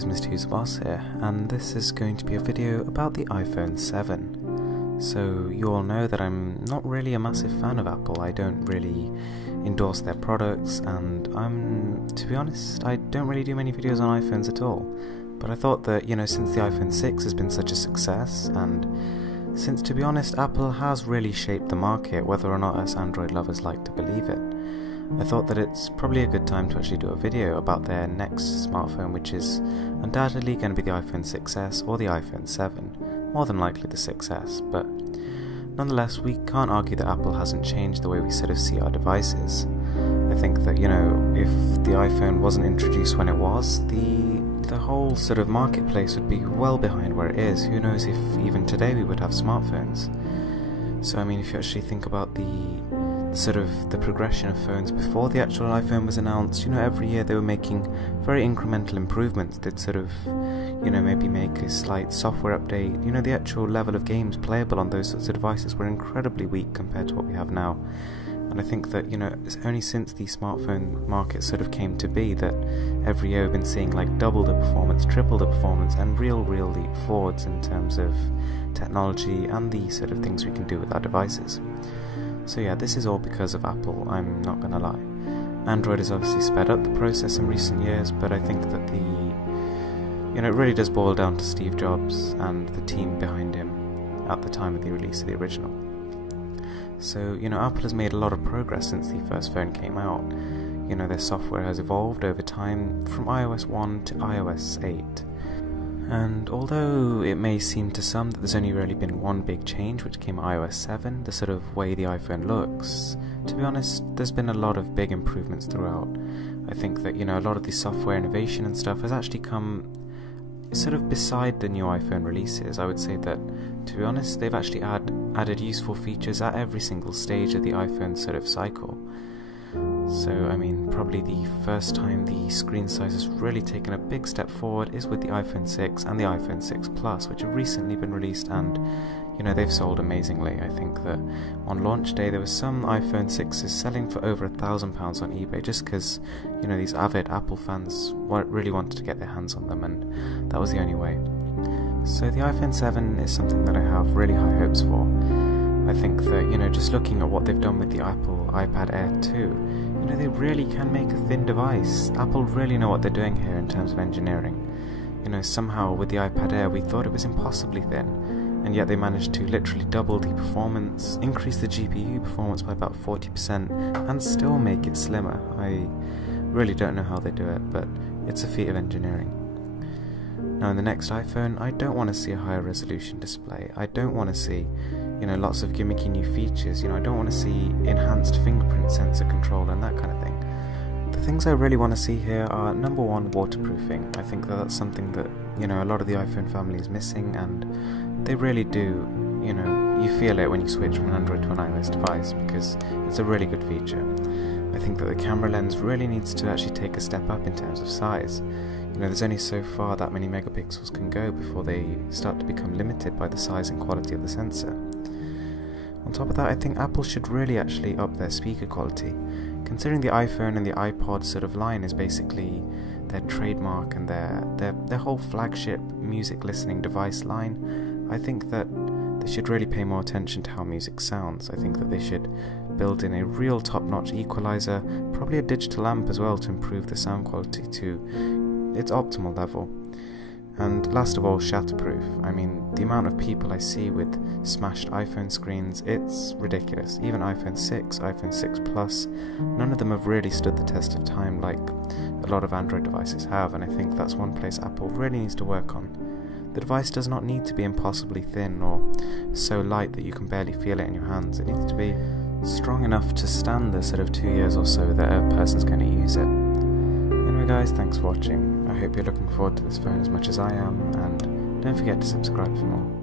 guys, Mr. Who's Boss here, and this is going to be a video about the iPhone 7. So you all know that I'm not really a massive fan of Apple. I don't really endorse their products, and to be honest, I don't really do many videos on iPhones at all. But I thought that, since the iPhone 6 has been such a success, and since, to be honest, Apple has really shaped the market, whether or not us Android lovers like to believe it, I thought that it's probably a good time to actually do a video about their next smartphone, which is undoubtedly going to be the iPhone 6s or the iPhone 7, more than likely the 6s, but nonetheless we can't argue that Apple hasn't changed the way we sort of see our devices. I think that, if the iPhone wasn't introduced when it was, the whole sort of marketplace would be well behind where it is. Who knows if even today we would have smartphones. So if you actually think about the progression of phones before the actual iPhone was announced, every year they were making very incremental improvements. They'd sort of, maybe make a slight software update. The actual level of games playable on those sorts of devices were incredibly weak compared to what we have now. And I think that, it's only since the smartphone market sort of came to be that every year we've been seeing like double the performance, triple the performance, and real leap forwards in terms of technology and the sort of things we can do with our devices. So yeah, this is all because of Apple, I'm not gonna lie. Android has obviously sped up the process in recent years, but I think that it really does boil down to Steve Jobs and the team behind him at the time of the release of the original. So, Apple has made a lot of progress since the first phone came out. Their software has evolved over time from iOS 1 to iOS 8. And although it may seem to some that there's only really been one big change, which came iOS 7, the sort of way the iPhone looks, to be honest, there's been a lot of big improvements throughout. I think that, a lot of the software innovation and stuff has actually come sort of beside the new iPhone releases. I would say that, to be honest, they've actually added useful features at every single stage of the iPhone sort of cycle. So, probably the first time the screen size has really taken a big step forward is with the iPhone 6 and the iPhone 6 Plus, which have recently been released, and, they've sold amazingly. I think that on launch day there were some iPhone 6s selling for over £1,000 on eBay, just because, these avid Apple fans really wanted to get their hands on them, and that was the only way. So the iPhone 7 is something that I have really high hopes for. I think that, just looking at what they've done with the Apple iPad Air 2, they really can make a thin device. Apple really know what they're doing here in terms of engineering. Somehow with the iPad Air we thought it was impossibly thin, and yet they managed to literally double the performance, increase the GPU performance by about 40%, and still make it slimmer. I really don't know how they do it, but it's a feat of engineering. Now in the next iPhone, I don't want to see a higher resolution display. I don't want to see, lots of gimmicky new features. I don't want to see enhanced fingerprint sensor control and that kind of thing. The things I really want to see here are, number one, waterproofing. I think that that's something that, a lot of the iPhone family is missing, and they really do, you feel it when you switch from an Android to an iOS device, because it's a really good feature. I think that the camera lens really needs to actually take a step up in terms of size. There's only so far that many megapixels can go before they start to become limited by the size and quality of the sensor. On top of that, I think Apple should really actually up their speaker quality. Considering the iPhone and the iPod sort of line is basically their trademark and their whole flagship music listening device line, I think that they should really pay more attention to how music sounds. I think that they should build in a real top-notch equalizer, probably a digital amp as well, to improve the sound quality to its optimal level. And last of all, shatterproof. The amount of people I see with smashed iPhone screens, it's ridiculous. Even iPhone 6, iPhone 6 Plus, none of them have really stood the test of time like a lot of Android devices have, and I think that's one place Apple really needs to work on. The device does not need to be impossibly thin or so light that you can barely feel it in your hands. It needs to be strong enough to stand the sort of 2 years or so that a person's going to use it. Anyway guys, thanks for watching. I hope you're looking forward to this phone as much as I am, and don't forget to subscribe for more.